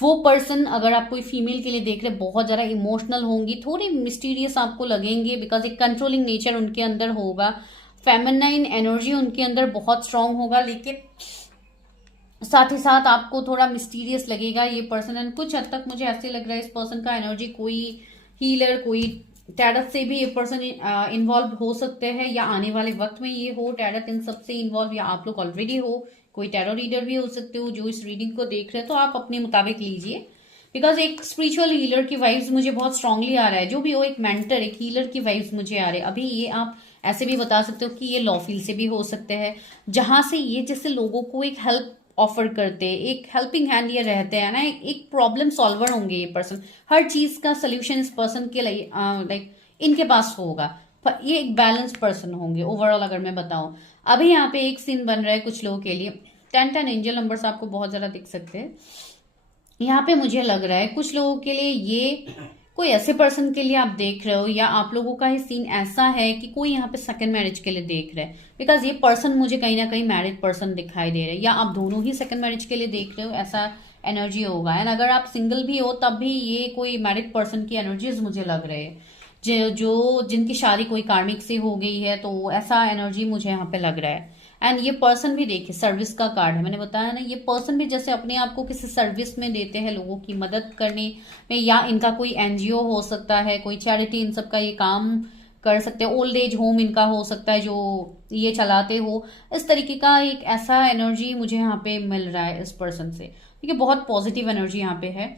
वो पर्सन, अगर आप कोई फीमेल के लिए देख रहे, बहुत ज्यादा इमोशनल होंगी, थोड़ी मिस्टीरियस आपको लगेंगे, बिकॉज एक कंट्रोलिंग नेचर उनके अंदर होगा, फेमिनाइन एनर्जी उनके अंदर बहुत स्ट्रांग होगा, लेकिन साथ ही साथ आपको थोड़ा मिस्टीरियस लगेगा ये पर्सन। एंड कुछ हद तक मुझे ऐसे लग रहा है इस पर्सन का एनर्जी कोई हीलर, कोई टैरट से भी ये पर्सन इन्वॉल्व हो सकते हैं, या आने वाले वक्त में ये हो टैरट इन सब से इन्वॉल्व, या आप लोग ऑलरेडी हो, कोई टैरो रीडर भी हो सकते हो जो इस रीडिंग को देख रहे हैं। तो आप अपने मुताबिक लीजिए, बिकॉज एक स्पिरिचुअल हीलर की वाइब्स मुझे बहुत स्ट्रांगली आ रहा है, जो भी हो, एक मेंटर, एक हीलर की वाइब्स मुझे आ रहे हैं। अभी ये आप ऐसे भी बता सकते हो कि ये लॉ फील्ड से भी हो सकते हैं, जहां से ये जैसे लोगों को एक हेल्प ऑफर करते, एक हेल्पिंग हैंड ये रहते हैं ना, एक प्रॉब्लम सॉल्वर होंगे ये पर्सन, हर चीज का सोल्यूशन इस पर्सन के लिए लाइक इनके पास होगा, ये एक बैलेंस पर्सन होंगे ओवरऑल। अगर मैं बताऊं, अभी यहाँ पे एक सीन बन रहा है कुछ लोगों के लिए, 10 एंजल नंबर्स आपको बहुत ज्यादा दिख सकते हैं यहाँ पे। मुझे लग रहा है कुछ लोगों के लिए ये कोई ऐसे पर्सन के लिए आप देख रहे हो, या आप लोगों का ये सीन ऐसा है कि कोई यहाँ पे सेकंड मैरिज के लिए देख रहे हैं, बिकॉज ये पर्सन मुझे कहीं ना कहीं मैरिड पर्सन दिखाई दे रहे हैं, या आप दोनों ही सेकंड मैरिज के लिए देख रहे हो, ऐसा एनर्जी होगा। एंड अगर आप सिंगल भी हो तब भी ये कोई मैरिड पर्सन की एनर्जीज मुझे लग रहे हैं, जो जिनकी शादी कोई कार्मिक से हो गई है, तो ऐसा एनर्जी मुझे यहाँ पे लग रहा है। एंड ये पर्सन भी देखिए सर्विस का कार्ड है, मैंने बताया ना, ये पर्सन भी जैसे अपने आप को किसी सर्विस में देते हैं, लोगों की मदद करने में, या इनका कोई एनजीओ हो सकता है, कोई चैरिटी, इन सब का ये काम कर सकते हैं, ओल्ड एज होम इनका हो सकता है जो ये चलाते हो, इस तरीके का एक ऐसा एनर्जी मुझे यहाँ पे मिल रहा है इस पर्सन से। ठीक है, बहुत पॉजिटिव एनर्जी यहाँ पे है।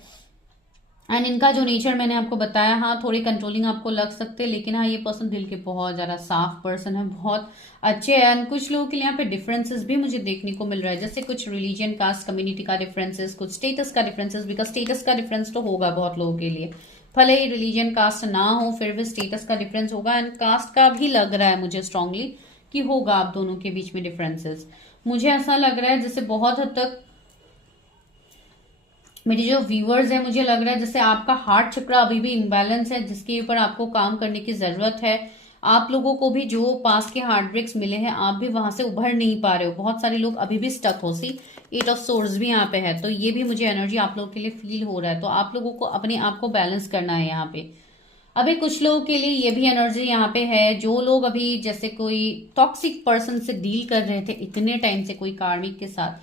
एंड इनका जो नेचर मैंने आपको बताया, हाँ थोड़ी कंट्रोलिंग आपको लग सकते हैं, लेकिन हाँ ये पर्सन दिल के बहुत ज्यादा साफ पर्सन है, बहुत अच्छे हैं। एंड कुछ लोगों के लिए यहाँ पे डिफरेंसेस भी मुझे देखने को मिल रहा है, जैसे कुछ रिलीजन, कास्ट, कम्युनिटी का डिफरेंसेस, कुछ स्टेटस का डिफरेंसेस, बिकॉज स्टेटस का डिफरेंस तो होगा बहुत लोगों के लिए, भले ही रिलीजन कास्ट ना हो फिर भी स्टेटस का डिफरेंस होगा। एंड कास्ट का भी लग रहा है मुझे स्ट्रांगली कि होगा आप दोनों के बीच में डिफरेंसेस। मुझे ऐसा लग रहा है जैसे बहुत हद तक मेरे जो व्यूअर्स है, मुझे लग रहा है जैसे आपका हार्ट चक्र अभी भी इम्बैलेंस है, जिसके ऊपर आपको काम करने की जरूरत है। आप लोगों को भी जो पास के हार्ट ब्रेक्स मिले हैं, आप भी वहां से उभर नहीं पा रहे हो, बहुत सारे लोग अभी भी स्टक हो। सी 8 ऑफ सोर्ड्स भी यहाँ पे है, तो ये भी मुझे एनर्जी आप लोगों के लिए फील हो रहा है। तो आप लोगों को अपने आप को बैलेंस करना है यहाँ पे। अभी कुछ लोगों के लिए ये भी एनर्जी यहाँ पे है, जो लोग अभी जैसे कोई टॉक्सिक पर्सन से डील कर रहे थे इतने टाइम से, कोई कार्मिक के साथ,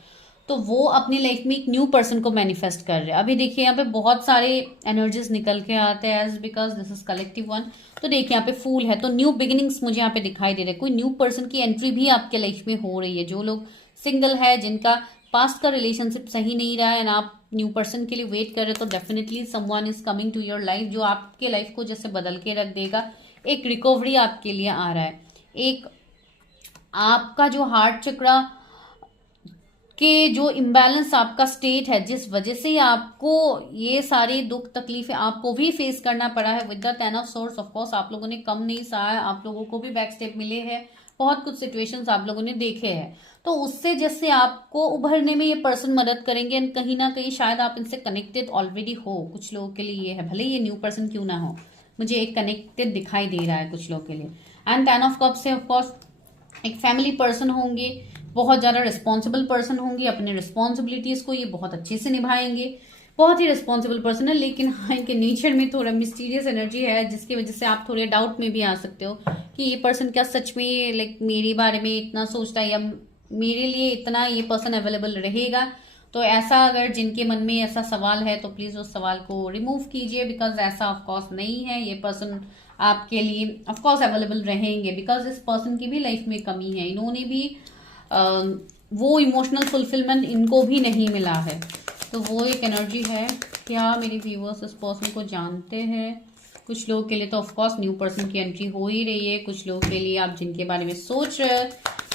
तो वो अपनी लाइफ में एक न्यू पर्सन को मैनिफेस्ट कर रहे हैं। अभी देखिए यहाँ पे बहुत सारे एनर्जीज निकल के आते हैं as because this is collective one. तो देखिए यहाँ पे फूल है, तो न्यू बिगिनिंग्स मुझे यहाँ पे दिखाई दे रहे हैं। कोई न्यू पर्सन की एंट्री भी आपके लाइफ में हो रही है। जो लोग सिंगल है, जिनका पास्ट का रिलेशनशिप सही नहीं रहा है एंड आप न्यू पर्सन के लिए वेट कर रहे हो, तो definitely someone is coming to your life जो आपके लाइफ को जैसे बदल के रख देगा। एक रिकवरी आपके लिए आ रहा है। एक आपका जो हार्ट चक्रा कि जो इम्बैलेंस आपका स्टेट है, जिस वजह से आपको ये सारी दुख तकलीफें आपको भी फेस करना पड़ा है with the 10 of source. Of course आप लोगों ने कम नहीं सहा है, आप लोगों को भी बैक स्टेप मिले हैं, बहुत कुछ सिचुएशंस आप लोगों ने देखे हैं। तो उससे जैसे आपको उभरने में ये पर्सन मदद करेंगे एंड कहीं ना कहीं शायद आप इनसे कनेक्टेड ऑलरेडी हो। कुछ लोगों के लिए ये है, भले ये न्यू पर्सन क्यों ना हो, मुझे एक कनेक्टेड दिखाई दे रहा है कुछ लोगों के लिए। एंड 10 ऑफ कप्स से ऑफकोर्स एक फैमिली पर्सन होंगे, बहुत ज़्यादा रिस्पॉन्सिबल पर्सन होंगे, अपने रिस्पॉन्सिबिलिटीज़ को ये बहुत अच्छे से निभाएंगे। बहुत ही रिस्पॉन्सिबल पर्सन है, लेकिन हाँ इनके नेचर में थोड़ा मिस्टीरियस एनर्जी है, जिसकी वजह से आप थोड़े डाउट में भी आ सकते हो कि ये पर्सन क्या सच में लाइक मेरे बारे में इतना सोचता है या मेरे लिए इतना ये पर्सन अवेलेबल रहेगा। तो ऐसा अगर जिनके मन में ऐसा सवाल है तो प्लीज़ उस सवाल को रिमूव कीजिए, बिकॉज ऐसा ऑफकोर्स नहीं है। ये पर्सन आपके लिए ऑफकोर्स अवेलेबल रहेंगे, बिकॉज इस पर्सन की भी लाइफ में कमी है। इन्होंने भी वो इमोशनल फुलफिलमेंट इनको भी नहीं मिला है। तो वो एक एनर्जी है। क्या मेरे व्यूअर्स इस पर्सन को जानते हैं? कुछ लोगों के लिए तो ऑफकोर्स न्यू पर्सन की एंट्री हो ही रही है। कुछ लोगों के लिए आप जिनके बारे में सोच रहे हो,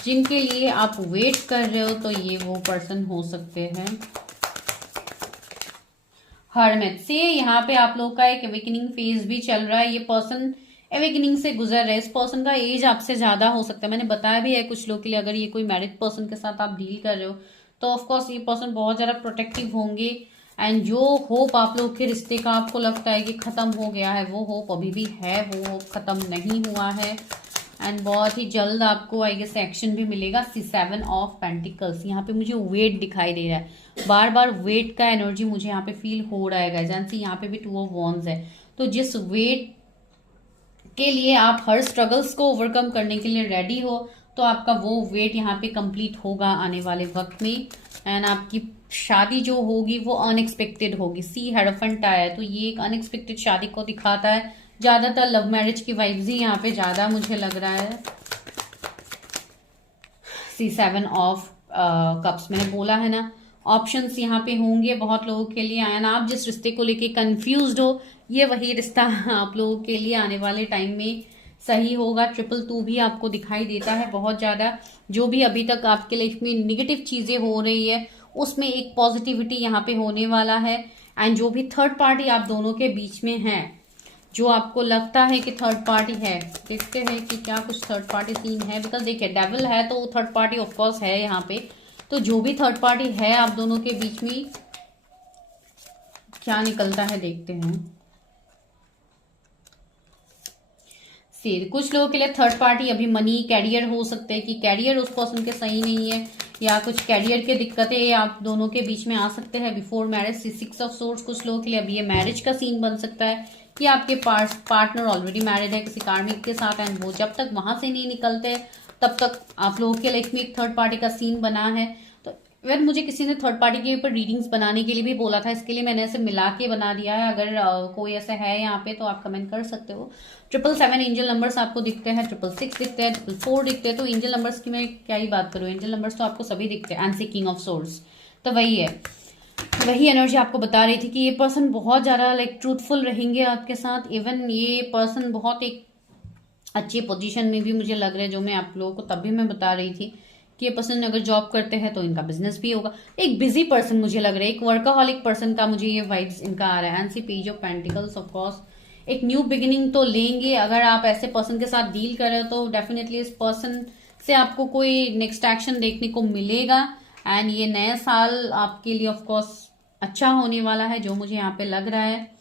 जिनके लिए आप वेट कर रहे हो, तो ये वो पर्सन हो सकते हैं। हर्मिट से यहाँ पे आप लोग का एक अवेकनिंग फेज भी चल रहा है। ये पर्सन अवेकनिंग से गुजर रहे हैं। इस पर्सन का एज आपसे ज्यादा हो सकता है, मैंने बताया भी है कुछ लोग के लिए। अगर ये कोई मैरिड पर्सन के साथ आप डील कर रहे हो तो ऑफकोर्स ये पर्सन बहुत ज्यादा प्रोटेक्टिव होंगे एंड जो होप आप लोग के रिश्ते का आपको लगता है कि खत्म हो गया है, वो होप अभी भी है, वो होप खत्म नहीं हुआ है एंड बहुत ही जल्द आपको आई गेस एक्शन भी मिलेगा। C7 ऑफ पेंटिकल्स, यहाँ पे मुझे वेट दिखाई दे रहा है, बार बार वेट का एनर्जी मुझे यहाँ पे फील हो रहा है। जैसे यहाँ पे भी 2 ऑफ वॉन्ड्स है, तो जिस वेट के लिए आप हर स्ट्रगल्स को ओवरकम करने के लिए रेडी हो, तो आपका वो वेट यहाँ पे कंप्लीट होगा आने वाले वक्त में एंड आपकी शादी जो होगी वो अनएक्सपेक्टेड होगी। सी हेरोफेंट आया है, तो ये एक अनएक्सपेक्टेड शादी को दिखाता है। ज्यादातर लव मैरिज की वाइब्स ही यहाँ पे ज्यादा मुझे लग रहा है। C7 ऑफ कप्स, मैंने बोला है ना, ऑप्शंस यहाँ पे होंगे बहुत लोगों के लिए एंड आप जिस रिश्ते को लेके कंफ्यूज्ड हो, ये वही रिश्ता आप लोगों के लिए आने वाले टाइम में सही होगा। 222 भी आपको दिखाई देता है बहुत ज्यादा। जो भी अभी तक आपके लाइफ में निगेटिव चीजें हो रही है, उसमें एक पॉजिटिविटी यहाँ पे होने वाला है एंड जो भी थर्ड पार्टी आप दोनों के बीच में है, जो आपको लगता है कि थर्ड पार्टी है, देखते हैं कि क्या कुछ थर्ड पार्टी सीन है। बिकॉज देखिए डेविल है तो थर्ड पार्टी ऑफकोर्स है यहाँ पे। तो जो भी थर्ड पार्टी है आप दोनों के बीच में, क्या निकलता है देखते हैं। कुछ लोगों के लिए थर्ड पार्टी अभी मनी कैरियर हो सकते हैं कि कैरियर उस पर्सन के सही नहीं है या कुछ कैरियर के दिक्कतें आप दोनों के बीच में आ सकते हैं बिफोर मैरिज। 6 ऑफ सोर्स, कुछ लोगों के लिए अभी ये मैरिज का सीन बन सकता है कि आपके पार्टनर ऑलरेडी मैरिड है किसी कार्मिक के साथ एंड वो जब तक वहां से नहीं निकलते तब तक आप लोगों के लाइफ में एक थर्ड पार्टी का सीन बना है। तो इवन मुझे किसी ने थर्ड पार्टी के ऊपर रीडिंग्स बनाने के लिए भी बोला था, इसके लिए मैंने ऐसे मिला के बना दिया है। अगर कोई ऐसा है यहाँ पे तो आप कमेंट कर सकते हो। 777 एंजल नंबर्स आपको दिखते हैं, 666 दिखते हैं, 444 दिखते हैं। तो एंजल नंबर्स की मैं क्या ही बात करूँ, एंजल नंबर्स तो आपको सभी दिखते हैं। एंड किंग ऑफ सोर्स, तो वही है, वही एनर्जी आपको बता रही थी कि ये पर्सन बहुत ज्यादा लाइक ट्रूथफुल रहेंगे आपके साथ। इवन ये पर्सन बहुत एक अच्छी पोजीशन में भी मुझे लग रहा है, जो मैं आप लोगों को तब भी मैं बता रही थी कि ये पर्सन अगर जॉब करते हैं तो इनका बिजनेस भी होगा। एक बिजी पर्सन मुझे लग रहा है, एक वर्कaholic पर्सन का मुझे ये वाइब्स इनका आ रहा है। And page of pentacles, of course एक न्यू बिगिनिंग तो लेंगे। अगर आप ऐसे पर्सन के साथ डील कर रहे हो तो डेफिनेटली इस पर्सन से आपको कोई नेक्स्ट एक्शन देखने को मिलेगा एंड ये नया साल आपके लिए ऑफ कोर्स अच्छा होने वाला है, जो मुझे यहाँ पे लग रहा है।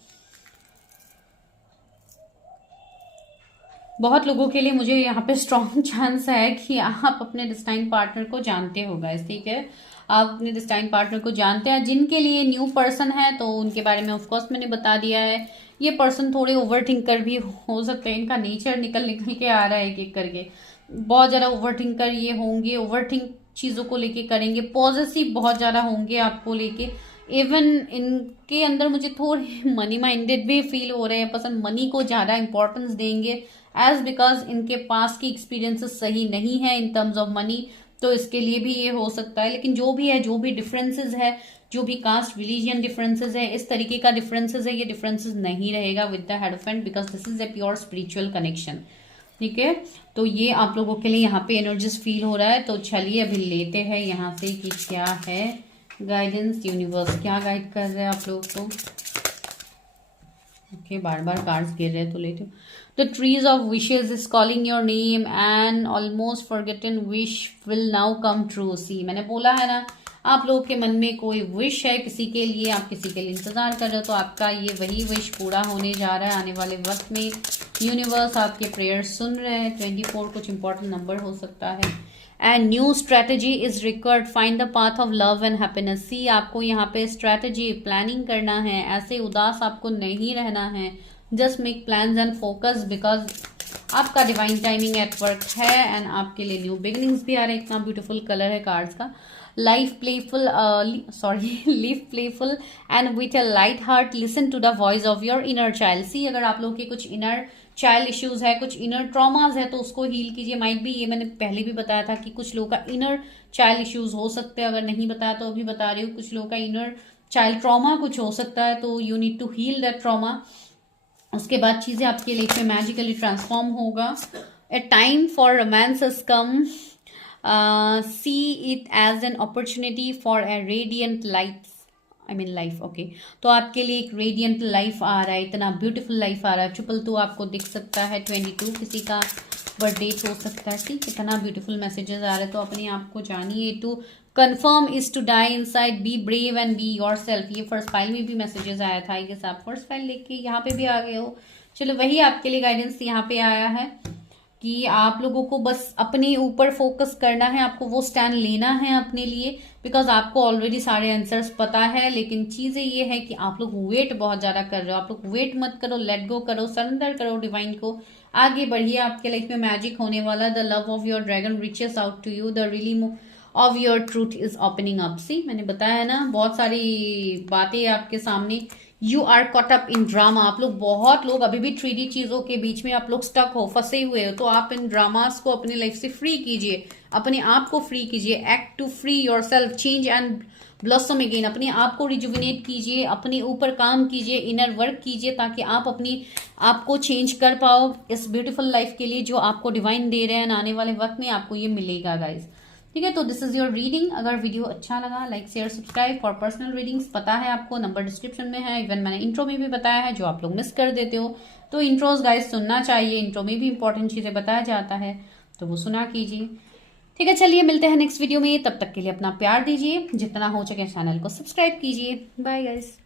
बहुत लोगों के लिए मुझे यहाँ पे स्ट्रॉन्ग चांस है कि आप अपने डिस्टाइन पार्टनर को जानते हो गाइस, ठीक है। आप अपने डिस्टाइन पार्टनर को जानते हैं। जिनके लिए न्यू पर्सन है तो उनके बारे में ऑफ कोर्स मैंने बता दिया है। ये पर्सन थोड़े ओवर थिंकर भी हो सकते हैं, इनका नेचर निकल के आ रहा है एक एक करके। बहुत ज्यादा ओवर थिंकर ये होंगे। ओवर थिंक चीज़ों को लेके करेंगे, पॉजिटिव बहुत ज़्यादा होंगे आपको लेके। इवन इनके अंदर मुझे थोड़े मनी माइंडेड भी फील हो रहे हैं, पसंद मनी को ज़्यादा इंपॉर्टेंस देंगे एज बिकॉज इनके पास की एक्सपीरियंसेस सही नहीं है इन टर्म्स ऑफ मनी, तो इसके लिए भी ये हो सकता है। लेकिन जो भी है, जो भी डिफरेंसेस है, जो भी कास्ट रिलीजियन डिफरेंसेस है, इस तरीके का डिफरेंसेस है, ये डिफरेंसेस नहीं रहेगा with the hierophant because this is a pure spiritual connection. ठीक है, तो ये आप लोगों के लिए यहाँ पे एनर्जीज फील हो रहा है। तो चलिए अभी लेते हैं यहाँ से कि क्या है गाइडेंस, यूनिवर्स क्या गाइड कर रहे हैं आप लोगों को। ओके, बार बार कार्ड्स गिर रहे हैं तो लेते हो। The trees of wishes is calling your name and almost forgotten wish will now come true. See, मैंने बोला है ना, आप लोगों के मन में कोई विश है किसी के लिए, आप किसी के लिए इंतजार कर रहे हो, तो आपका ये वही विश पूरा होने जा रहा है आने वाले वक्त में। यूनिवर्स आपके प्रेयर्स सुन रहे हैं। 24 कुछ इंपॉर्टेंट नंबर हो सकता है। And new strategy is required, find the path of love and happiness. See, आपको यहाँ पे स्ट्रेटेजी प्लानिंग करना है, ऐसे उदास आपको नहीं रहना है। Just make plans and focus because आपका डिवाइन टाइमिंग एट वर्क है एंड आपके लिए न्यू बिगिनिंग्स भी आ रहे हैं। इतना ब्यूटीफुल कलर है कार्ड्स का। live playful live playful and with a light heart, listen to the voice of your inner child। सी, अगर आप लोगों के कुछ इनर चाइल्ड इश्यूज है, कुछ इनर ट्रॉमाज है, तो उसको हील कीजिए। माइट भी, ये मैंने पहले भी बताया था कि कुछ लोगों का इनर चाइल्ड इश्यूज हो सकते हैं, अगर नहीं बताया तो अभी बता रही हूँ। कुछ लोगों का इनर चाइल्ड ट्रॉमा कुछ हो सकता है, तो you need to heal that trauma. उसके बाद चीजें आपके लाइफ में मैजिकली ट्रांसफॉर्म होगा। A time for romance has come, see it as an opportunity for a radiant life, I mean life। okay, तो आपके लिए एक रेडियंट लाइफ आ रहा है, इतना ब्यूटीफुल लाइफ आ रहा है। 222 आपको दिख सकता है, 22 किसी का बर्थडे हो सकता है। ठीक, इतना ब्यूटीफुल मैसेजेस आ रहे हैं, तो अपने आप को जानिए। To confirm is to die inside, be brave and be yourself. ये फर्स्ट फाइल में भी मैसेजेस आया था, ये आप फर्स्ट फाइल लेके यहाँ पे भी आ गए हो। चलो, वही आपके लिए गाइडेंस यहाँ पे आया है कि आप लोगों को बस अपने ऊपर फोकस करना है, आपको वो स्टैंड लेना है अपने लिए, बिकॉज आपको ऑलरेडी सारे आंसर्स पता है। लेकिन चीजें ये है कि आप लोग वेट बहुत ज्यादा कर रहे हो। आप लोग वेट मत करो, लेट गो करो, सरेंडर करो डिवाइन को, आगे बढ़िए। आपके लाइफ में मैजिक होने वाला। The love of your dragon reaches out to you, the really of your truth is opening up. See, मैंने बताया है ना, बहुत सारी बातें आपके सामने। You are caught up in drama. आप लोग, बहुत लोग अभी भी 3D चीजों के बीच में आप लोग स्टक हो, फंसे हुए हो, तो आप इन ड्रामास को अपनी लाइफ से फ्री कीजिए, अपने आप को फ्री कीजिए। Act to free yourself, change and blossom again. अपने आप को रिजुविनेट कीजिए, अपने ऊपर काम कीजिए, इनर वर्क कीजिए, ताकि आप अपनी आप को चेंज कर पाओ इस ब्यूटीफुल लाइफ के लिए जो आपको डिवाइन दे रहे हैं। आने वाले वक्त में आपको ये मिलेगा गाइज। ठीक है, तो दिस इज योर रीडिंग। अगर वीडियो अच्छा लगा, like share subscribe for personal readings. पता है आपको, नंबर डिस्क्रिप्शन में है। इवन मैंने इंट्रो में भी बताया है, जो आप लोग मिस कर देते हो। तो इंट्रोज गाइस सुनना चाहिए, इंट्रो में भी इंपॉर्टेंट चीजें बताया जाता है, तो वो सुना कीजिए। ठीक है, चलिए मिलते हैं नेक्स्ट वीडियो में। तब तक के लिए अपना प्यार दीजिए, जितना हो सके चैनल को सब्सक्राइब कीजिए। Bye guys.